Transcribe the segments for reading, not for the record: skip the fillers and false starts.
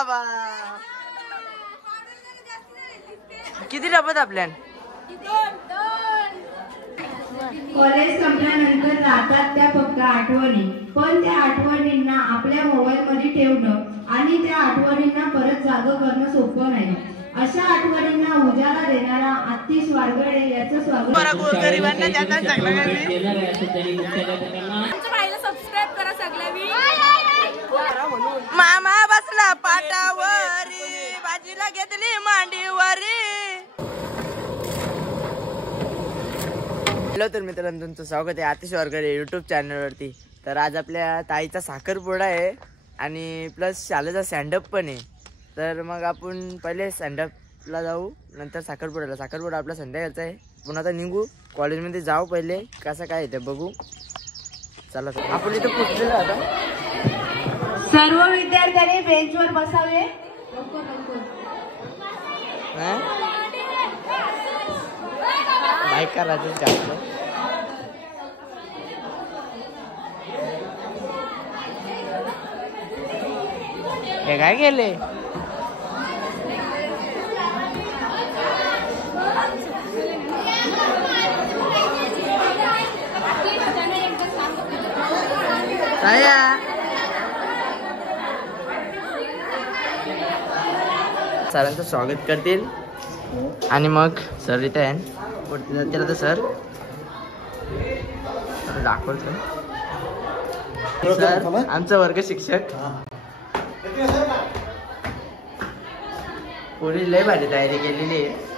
बाबा किती डबत आपल्या कॉलेज संपल्यानंतर राहतात त्या फक्त आठवणी, पण त्या आठवणींना आपल्या मोबाईल मध्ये ठेवणं आणि त्या आठवणींना परत जागं करणं सोपं नाही. अशा आठवणींना उजाला देणारा आतिश वारगडे याचं स्वागत. मामा बसला पाटावरी बाजीला घेतली मांडीवरी. हॅलो तर मित्रांनो, तुमचं स्वागत आहे आतिश वारगडे यूट्यूब चॅनलवरती. तर आज आपल्या ताईचा साखरपुडा आहे आणि प्लस शाळेचा स्टँडअप पण आहे. तर मग आपण पहिले स्टँडअपला जाऊ, नंतर साखरपुड्याला. साखरपुडा आपला संध्याकाळचा आहे. पण आता निघू, कॉलेजमध्ये जाऊ, पहिले कसं काय ते बघू. चला आपण इथं पोचलेलो आता. सर्व विद्यार्थ्यांनी बेंचवर बसावे. बाईक करायचं जास्त. हे काय केले? सरांचं स्वागत करतील आणि मग सर इथे आहे जातील. आता सर दाखवतो. सर आमचा वर्ग शिक्षक. पुढे लय भारी तयारी केलेली आहे.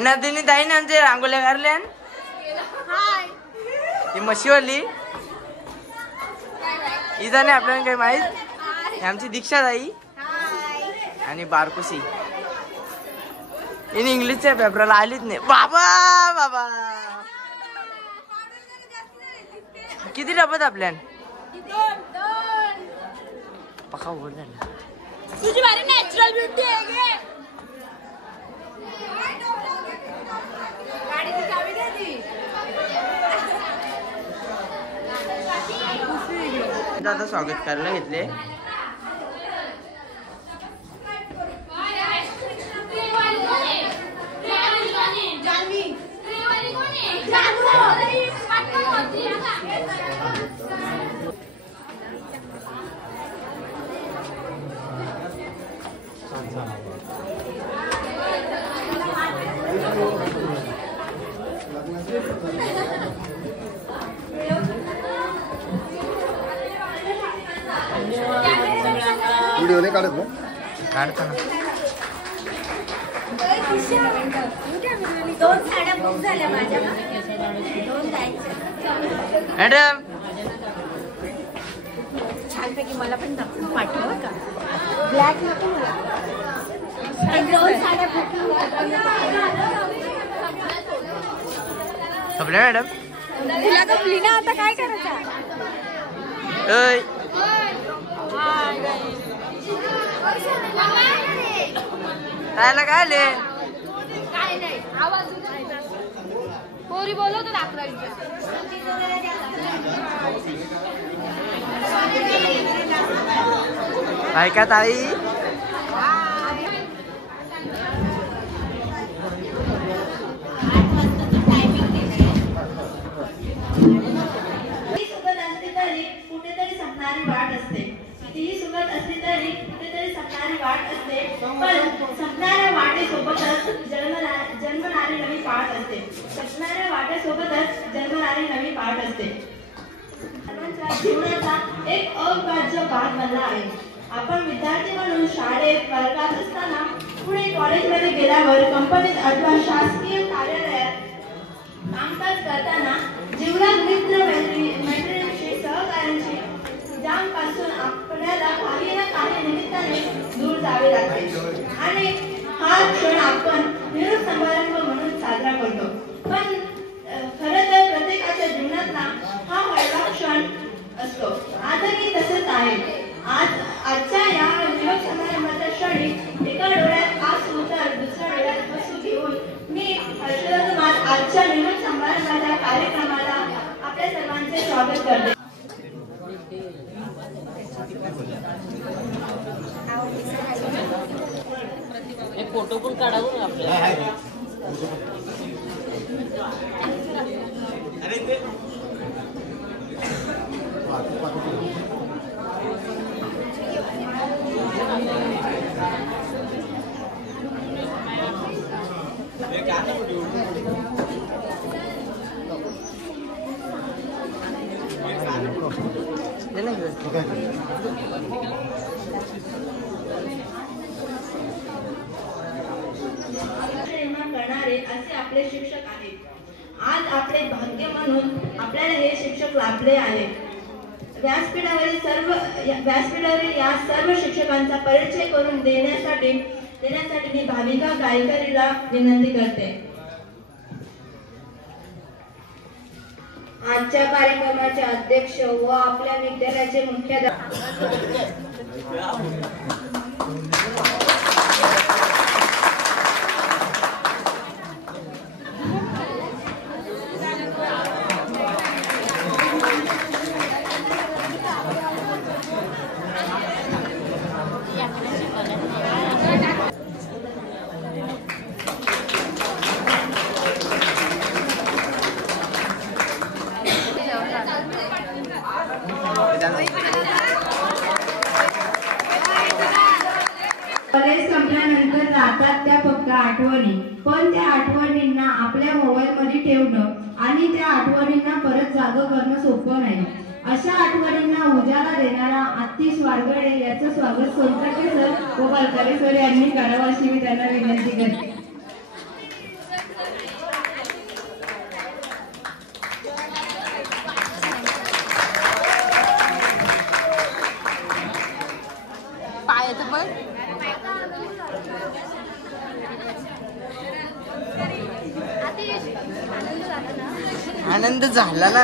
नदिनी ताईने आमचे रांगोळ्या काढल्या. ही मशीवाली इजा नाही आपल्याला काही माहित. आमची दीक्षा ताई आणि बारकुशी. इन इंग्लिशच्या पेपरला आलीच नाही. बाबा बाबा किती डबत आपल्या पका बोल ना. तुझी बारी नॅचरल ब्युटी आहे गे. गाडीची चावी दे ती. आता स्वागत करायला घेतले. व्हिडिओ नाही काढत ना? काढतो ना. दोन साड्या बुक झाल्या माझ्या. दोन द्यायच्या. मॅडम छानपैकी मला पण पाठवा का? ब्लॅक नको मला. दोन साड्या बुकिंग. सपल्या मॅडम तुला गपली ना, आता काय करायचं? राहायला काय आले? काय नाही, आवाज पोरी बोलवतो दाखला. काय का ताई? कुठेतरी संपणारी वाट असते. ती सुगत असली तरी कुठेतरी संपणारी वाट असते. पण संपणाऱ्या वाटेसोबतच जन्मणारी नवी पाठ असते. संपणाऱ्या वाटेसोबतच जन्मणारी नवी पाठ असते. जीवनाचा एक अविभाज्य भाग बनला आहे. आपण विद्यार्थी म्हणून शाळेत वर्गात असताना, पुढे कॉलेजमध्ये गेल्यावर, कंपनीत अथवा शासकीय कार्यालयात कामकाज करताना जीवनात मित्र मैत्रिणींशी, सहकाऱ्यांशी ज्यांपासून आपल्याला काही ना काही निमित्ताने दूर जावे लागते आणि हा क्षण आपण निरोप समारंभ म्हणून साजरा करतो. पण खरं तर प्रत्येकाच्या जीवनातला हा हळवा क्षण असतो. आजही तसंच आहे. आजच्या या निरोप समारंभाच्या क्षणी एका डोळ्यात आसू तर दुसऱ्या डोळ्यात हसू घेऊन मी हर्षवर्धन आजच्या निरोप समारंभाच्या कार्यक्रमात स्वागत करते. फोटो पण काढावं ना आपल्याला. करणारे असे आपले शिक्षक आहेत. आज आपले भाग्य म्हणून आपल्याला हे शिक्षक लाभले आहेत. व्यासपीठावरील या सर्व शिक्षकांचा परिचय करून देण्यासाठी मी भाविका गायकरीला विनंती करते. आजच्या कार्यक्रमाचे अध्यक्ष व आपल्या विद्यालयाचे मुख्याध्यापक कॉलेज संपल्यानंतर राहतात त्या फक्त आठवणी, पण त्या आठवणींना आपल्या मोबाईल मध्ये ठेवणं आणि त्या आठवणींना परत जागं करणं सोपं नाही. अशा आठवणींना उजाला देणारा आतिश वारगडे याचं स्वागत सोनटके सर व पालकरे सर यांनी करावं अशी मी त्यांना विनंती करते. आनंद झाला ना.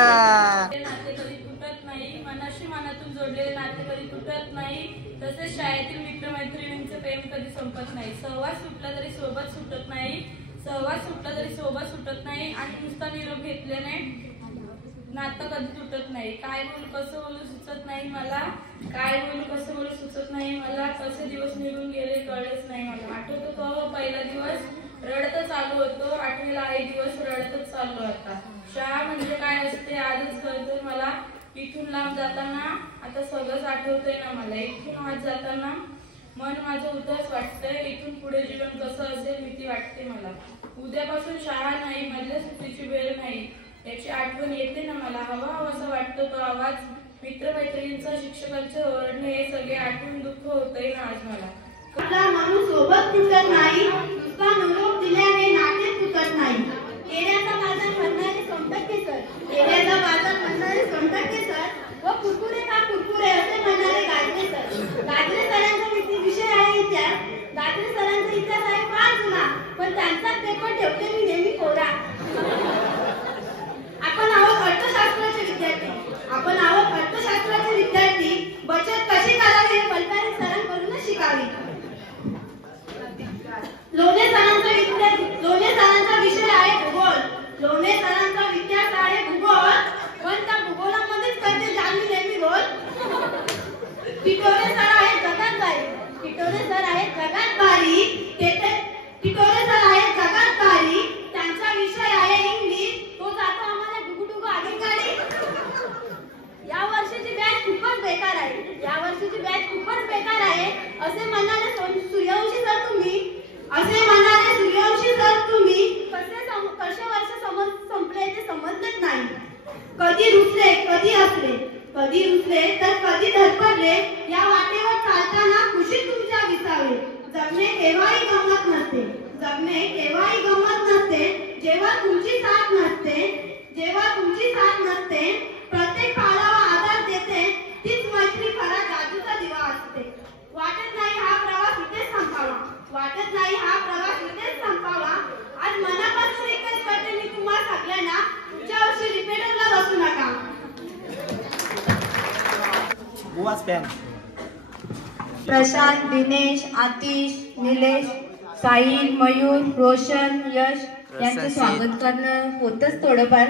नाते कधी तुटत नाही, मनाशी मनातून जोडलेले नाते कधी तुटत नाही. तसेच शाळेतील मित्रमैत्रिणींचे प्रेम कधी संपत नाही. सहवास सुटला तरी सोबत सुटत नाही, सहवास सुटला तरी सोबत सुटत नाही आणि नुसता निरोप घेतल्याने नातं कधी तुटत नाही. काय बोलू कसं बोलू सुचत नाही मला, काय बोलू कसं बोलू सुचत नाही मला. कसे दिवस निघून गेले कळलेच नाही मला. आठवतो तो पहिला दिवस रडतच आलो होतो, आठवीला आई दिवस रडतच चाललो आता. शाळा म्हणजे काय असते आजच कळतंय मला. इथून लांब जाताना आता सगळंच आठवतंय ना मला. इथून आज जाताना मन माझं उदास वाटतंय. इथून पुढे जीवन कसं असेल भीती वाटते मला. उद्यापासून शाळा नाही, मधल्या सुट्टीची वेळ नाही, याची आठवण येते ना मला. हवा हवासा वाटतो तो आवाज, मित्रमैत्रिणींचा, शिक्षकांचे ओरडणे, हे सगळे आठवून दुःख होतंय ना आज मला. आपला माणूस सोबत तुटत नाही, नुसता निरोप दिल्याने नाते तुटत नाही. येण्याचा बाजार म्हणणारे सोनटके सर, येण्याचा बाजार म्हणणारे सोनटके सर व कुरकुरे का कुरकुरे असे म्हणणारे गाजरे सर. गाजरे सरांचा विषय आहे इतिहास. गाजरे सरांचा इतिहास आहे फार जुना, पण त्यांचा पेपर ठेवते मी नेहमी कोरा. आपण आहोत अर्थशास्त्राचे विद्यार्थी. बचत कशी करावी हे पलकारी सरांकडूनच शिकावी. लोणे सरांचा विषय आहे भूगोल. लोणे सरांचा इतिहास आहे भूगोल, पण त्या भूगोलामध्येच करते जाणवी नेहमी रोल. टिटोरे सर आहेत जगात भारी. टिटोरे सर आहेत जगात भारी. त्यांचा विषय आहे इंग्लिश. तो जातो आम्हाला डुगुडुगु आधी गाडी. या वर्षीची बॅच खूपच बेकार आहे असे म्हणणारे सूर्यवंशी सर तुम्ही कसे वर्ष संपले ते समजत नाही. कधी रुसले कधी हसले, कधी रुसले तर कधी धडपडले. या वाटेवर चालताना खुशी तुमच्या विसावे. जगणे केव्हाही गंमत नसते, जेव्हा तुमची साथ नसते. प्रत्येक पावलावर आधार देते तीच मैत्री खरा जादूचा दिवा असते. वाटत नाही हा प्रवास इथेच संपावा. आज मनापासून एकच करते मी तुम्हाला सगळ्यांना, पुढच्या वर्षी रिपीटरला बसू नका. प्रशांत, दिनेश, आतिश, निलेश, साहिल, मयूर, रोशन, यश यांचं स्वागत करणं होतच थोडंफार.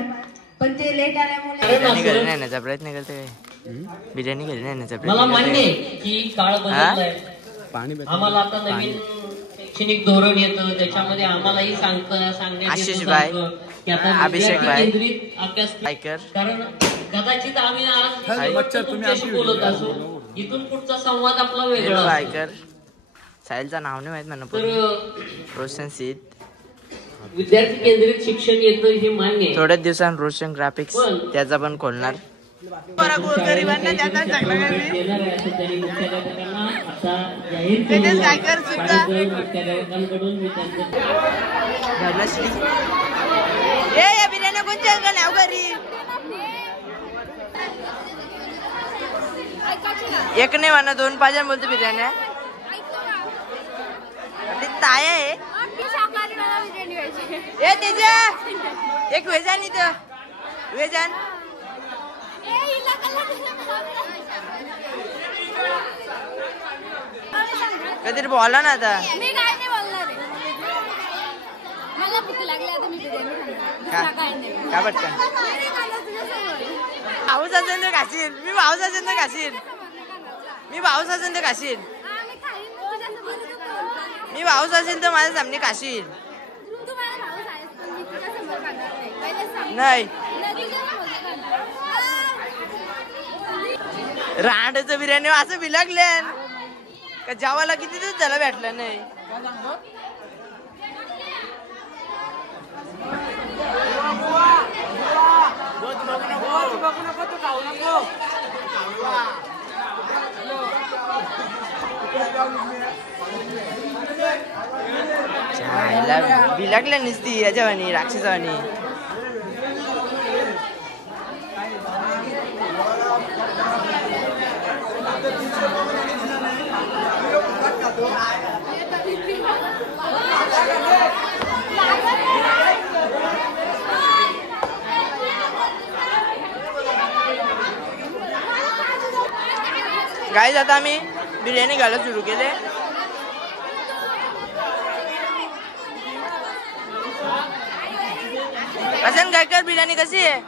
पण ते लेट आल्यामुळे बिर्याणी घरी नेण्याचा प्रयत्न करते काय? बिर्याणी घरी नेण्याचा मला प्रयत्न मान्य करते. आहे की काळ बदललाय. आम्हाला आता नवीन शैक्षणिक धोरण येतं, त्याच्यामध्ये आम्हालाही सांगण्यात आशिष येतं भाई, सारखं की आता अभिषेक भाई, केंद्रित अभ्यास. ऐकर. कारण कदाचित आम्ही आज हाय. तुमच्याशी बोलत असो, इथून पुढचा संवाद आपला वेगळा हॅलो असतो. ऐकर. साहिलचं नाव नाही माहित मला तर रोशन सीत. विद्यार्थी केंद्रित शिक्षण येतं हे मान्य आहे. थोड्याच दिवसांत रोशन ग्राफिक्स त्याचा पण खोलणार. देणार आहे असं त्यांनी मुख्याध्यापकांना आता जाहीर केलेलं आहे. मुख्याध्यापकांकडून मी त्यांचं बिर्याणी कोणत्या नाव घरी एक नाही म्हणा 2 पाहिजे बोलतो बिर्याणी ताय आहे. ए तेजा एक व्हेजान इथं व्हेजान काहीतरी बोला ना आता. मी काय नाही बोलणार आहे. मला भूक लागली आता मी बिर्याणी खाणार. काय नाही का पटकन पाऊस असेल तर खाशील. मी पाऊस असेल तर खाशील. मी पाऊस असेल तर खाशील. मी पाऊस असेल तर माझ्या सामने खाशील. नाही रांडचं बिर्याणी असं बिलगले का जेवायला किती दिवस झाला भेटलं नाही. बिलगल्या नुसती याच्यावानी राक्षसावानी. गाईज आता आम्ही बिर्याणी घालायला सुरू केले. अजून काय कर बिर्याणी कशी आहे?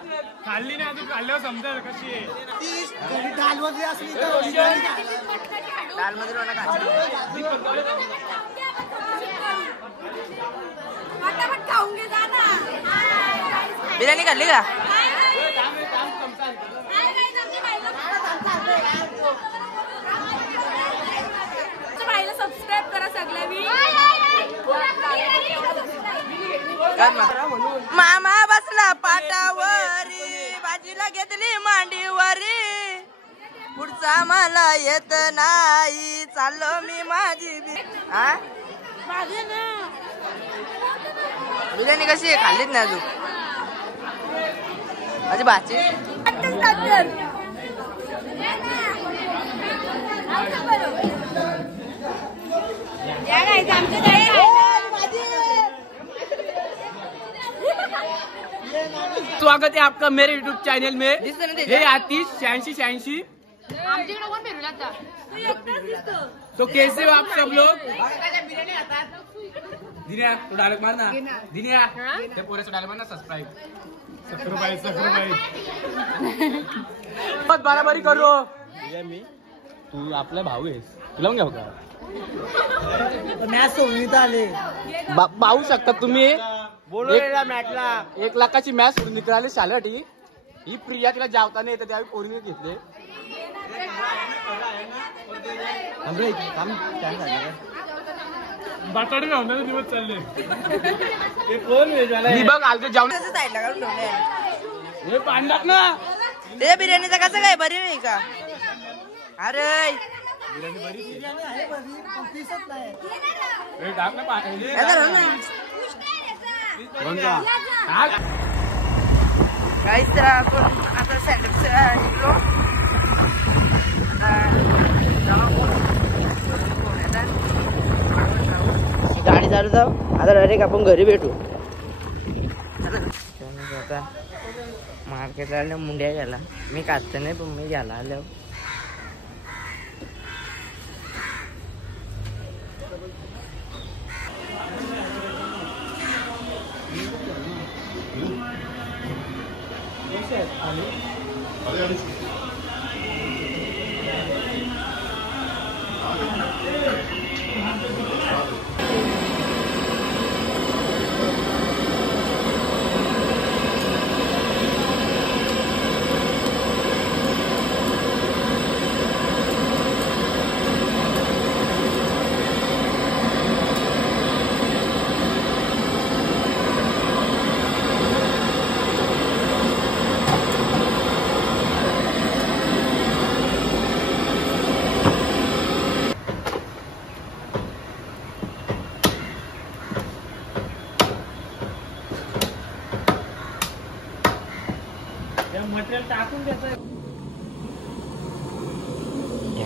खाल्ली नाही अजून, खाल्ल्यावर समजेल कशी आहे. दालमध्ये रोना का खाऊन घे जा ना. बिर्याणी खाल्ली का? सबस्क्राईब करा सगळ्यांनी. मामा बसला पाटावरी, बाजीला घेतली मांडीवरी, पुढचा मला येत नाही, चाललो मी माझी बिर्याणी कशी आहे? खाल्लीच नाही अजून माझी भाची. स्वागत है आपका मेरे YouTube चैनल में. ये आतिश 8686. तो कैसे हो आप सब लोग? दिन्या तो डायलॉग मार ना. दिन्या ते पोरेचं डायलॉग मार ना. सबस्क्राइब बहुत बराबरी करो. मी तू आपला भाऊ आहेस, तुला पण घ्याव का? मॅच सोडून आले. पाहू शकता तुम्ही. बोलवलेला मॅचला 1 लाखाची मॅच सोडून निघाले शाळेसाठी. ही प्रिया तिला जावताना येतं त्यावेळी पोरीने घेतले. बाटाडे लावणार दिवस चालले. हे कोण मी बघ आलते जाऊन साईडला काढून ठेवले. हे पांडात ना. ते बिर्याणीचं कसं काय बरी नाही का? अरे हे टाक ना पाणी. काहीच तर आपण आता सँडविच गाडी चालू जाऊ. आता डायरेक्ट आपण घरी भेटू. आता मार्केटला आल्या मुंड्या घ्यायला. मी काढतो नाही पण मी घ्यायला आल्यावर मटेरियल टाकून द्यायचं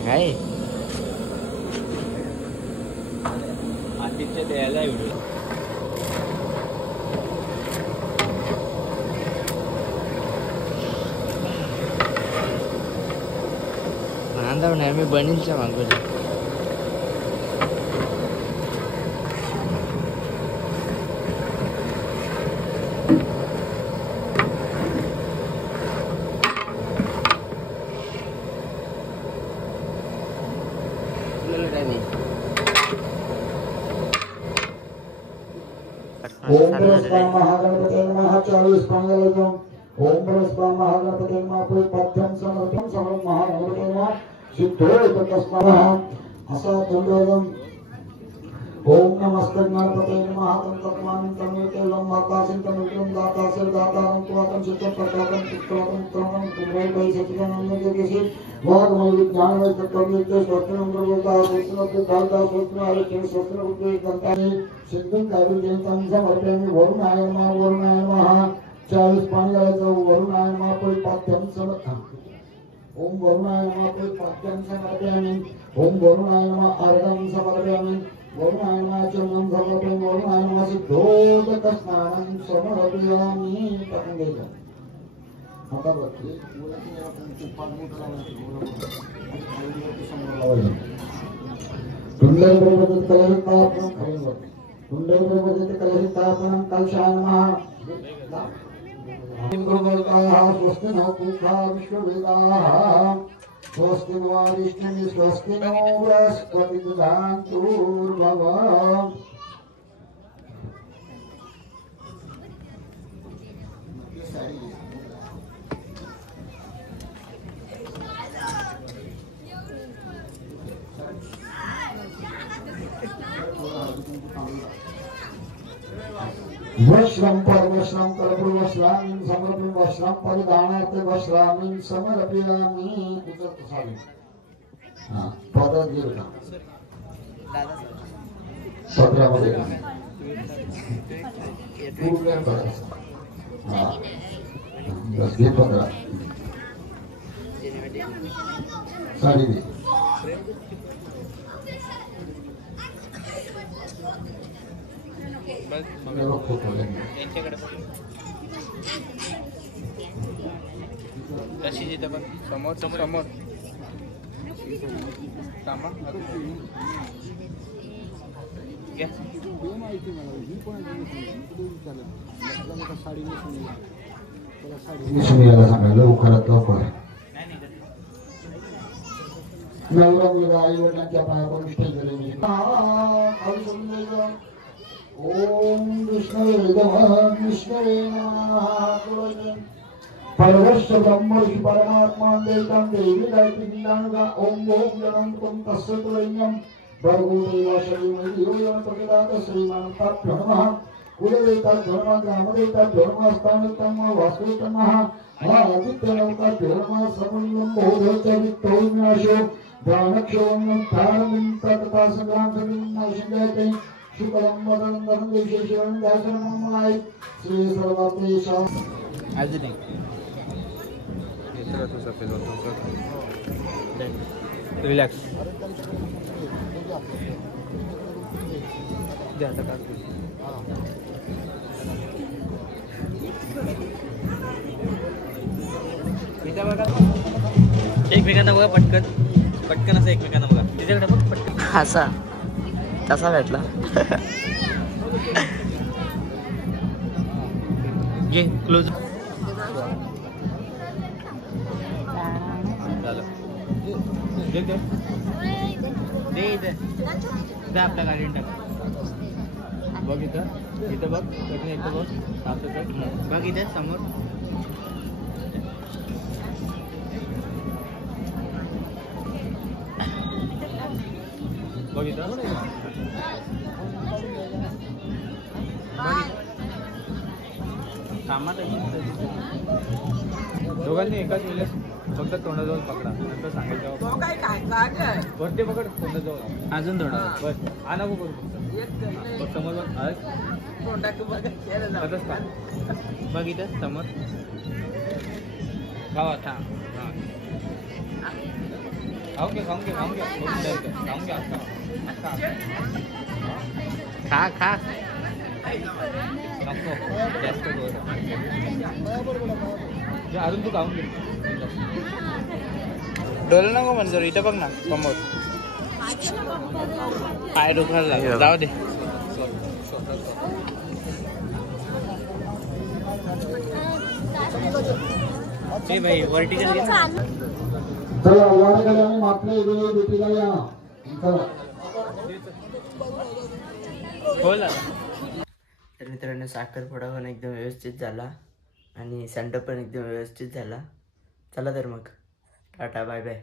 काय आतिथ्य द्यायला व्हिडिओ नांदव नाही मी बनीलच्या मागवली ओम परस्पर महागणपते नमः 40 मंगलम ओम परस्पर महागणपते नमः कोई पद्यम समर्पण समर्प महागणपते नमः सिद्धो तस्मः असा चंद्रोदम ओम नमस्ते गणपते नमः तत्त्वानि तमेते लंबाकाशं तमेतं दातासर दातारं त्वातं चित्तं प्रकाशं चित्तं क्रमं कुमरे वै सचिदानंद जगेशि वागमय विज्ञान वै तत्त्वज्ञ स्वप्नं प्रयोगा स्वप्नं कुकालता स्वप्नं आलोचन स्वप्नं उद्योग कंतानि सिद्धं काव्यजयंतं समर्पयामि वरुणाय नमः 40 पाणी घालायचं वरुणाय नमः परिपात्यं समर्पयामि ओम वरुणाय नमः परिपात्यं समर्पयामि ओम वरुणाय नमः अर्घं समर्पयामि वरुणाय नमः चरणं समर्पयामि वरुणाय नमः सिद्धोदकस्नानं समर्पयामि टाकून द्यायचं आता बघ सुंदर कलहितापनं कलशानः स्वस्ति नो पूषा विश्ववेदाः स्वस्ति नो अरिष्टनेमिः स्वस्ति नो बृहस्पतिर्दधातुर्भवः वस्त्रं परवस्त्रं कर्पूरवस्त्राणि समर्पयामि वस्त्रं परिधानार्थे वस्त्राणि समर्पयामि उचलत साडी हां पदर दीर्घ पत्रामध्ये पूर्ण पदर हां बस घे पदर साडी दे समोर समोर सांगा लवकरात लवकर नवरा आई वडिलांच्या पायावर स्टेज ओम विष्णवे नमः विष्णवे नमः परवश्य ब्रह्मर्षि परमात्मा देवतां देवी गायत्री निदानुगा ओम ओम गणंतम तस्य तुल्यं भर्गो देवस्य धीमहि धियो यो न प्रचोदयात् श्रीमान्ताभ्यो नमः कुलदेवताभ्यो नमः ग्रामदेवताभ्यो नमः स्थानिकं वास्तुभ्यो नमः आदित्यलोकाभ्यो नमः समन्वयं बहुधोचरितो विनाशो दानक्षोण्यं धारणं तथा संग्राम संग्राम शुक्लं वदनं विशेषं दासनममाय श्री सर्वतेषां आज नहीं तो सफेद रिलैक्स एकमेकांना बघा पटकन पटकन असं एकमेकांना बघा तिच्याकडे बघ पटकन असा तसा भेटला घे क्लोज आपल्या गाडीने टाक. बघ इथं बघ इथं बघ बघ इथे समोर. बघ इथं दोघांनी एकाच वेळेस फक्त तोंडाजवळ पकडा, नंतर सांगायचं वरती पकड तोंडाजवळ अजून थोडा बस. हा नको करू बघ समोर बघ इथं समोर गावात. खाऊन घे खा नको जास्त अजून तू खाऊन घे. डोलं नको म्हणजे इथं बघ ना समोर पाय दुखायला लागला. जाऊ दे. भाई वर्टिकल चला वारकरी आणि मात्र भेटीला या. तर मित्रांनो साखरपुडा पण एकदम व्यवस्थित झाला आणि सेंटअप पण एकदम व्यवस्थित झाला. चला तर मग टाटा बाय बाय.